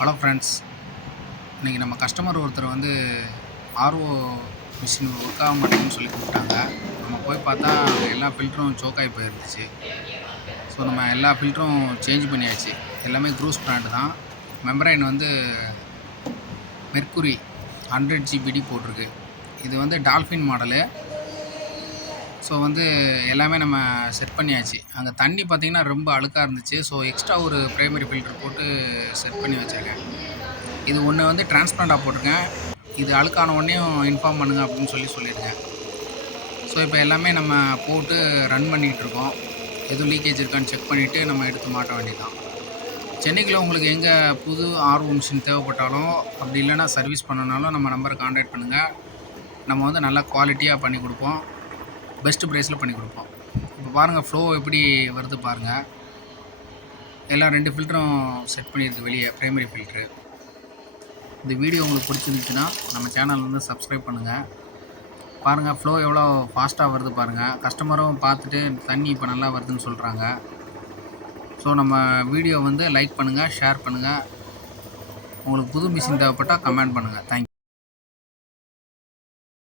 Hello friends, இன்றைக்கி நம்ம customer ஒருத்தர் வந்து ஆர்ஓ மிஷின் ஒர்க் ஆக மாட்டேங்குன்னு சொல்லி கூப்பிட்டாங்க. நம்ம போய் பார்த்தா எல்லா ஃபில்டரும் சோக் ஆகி போயிருந்துச்சு. ஸோ நம்ம எல்லா ஃபில்டரும் சேஞ்ச் பண்ணியாச்சு. எல்லாமே க்ரூஸ் பிராண்டு தான். மெம்பரைன் வந்து மெர்க்குரி 100 GBD போட்டிருக்கு. இது வந்து டால்ஃபின் மாடலு. ஸோ வந்து எல்லாமே நம்ம செட் பண்ணியாச்சு. அங்கே தண்ணி பார்த்திங்கன்னா ரொம்ப அழுக்காக இருந்துச்சு. ஸோ எக்ஸ்ட்ரா ஒரு ப்ரைமரி ஃபில்டர் போட்டு செட் பண்ணி வச்சுருக்கேன். இது ஒன்று வந்து டிரான்ஸ்பரண்டாக போட்டிருக்கேன். இது அழுக்கான உடனேயும் இன்ஃபார்ம் பண்ணுங்கள் அப்படின்னு சொல்லியிருக்கேன். ஸோ இப்போ எல்லாமே நம்ம போட்டு ரன் பண்ணிகிட்ருக்கோம். எதுவும் லீக்கேஜ் இருக்கான்னு செக் பண்ணிவிட்டு நம்ம எடுத்து மாட்ட வேண்டியதுதான். சென்னைக்குள்ள உங்களுக்கு எங்கே புது ஆர்ஓ மிஷின் தேவைப்பட்டாலும், அப்படி இல்லைனா சர்வீஸ் பண்ணனாலும் நம்ம நம்பரை கான்டாக்ட் பண்ணுங்கள். நம்ம வந்து நல்லா குவாலிட்டியாக பண்ணி கொடுப்போம். பெஸ்ட் ப்ரைஸில் பண்ணி கொடுப்போம். இப்போ பாருங்கள் ஃப்ளோ எப்படி வருது பாருங்கள். எல்லாம் 2 ஃபில்டரும் செட் பண்ணியிருக்கு வெளியே, ப்ரைமரி ஃபில்ட்ரு. இந்த வீடியோ உங்களுக்கு பிடிச்சிருந்துச்சுன்னா நம்ம சேனல் வந்து சப்ஸ்கிரைப் பண்ணுங்கள். பாருங்கள் ஃப்ளோ எவ்வளோ ஃபாஸ்ட்டாக வருது பாருங்கள். கஸ்டமரும் பார்த்துட்டு தண்ணி இப்போ நல்லா வருதுன்னு சொல்கிறாங்க. ஸோ நம்ம வீடியோ வந்து லைக் பண்ணுங்கள், ஷேர் பண்ணுங்கள். உங்களுக்கு புது மிஷின் தேவைப்பட்டால் கமெண்ட் பண்ணுங்கள். தேங்க்யூ.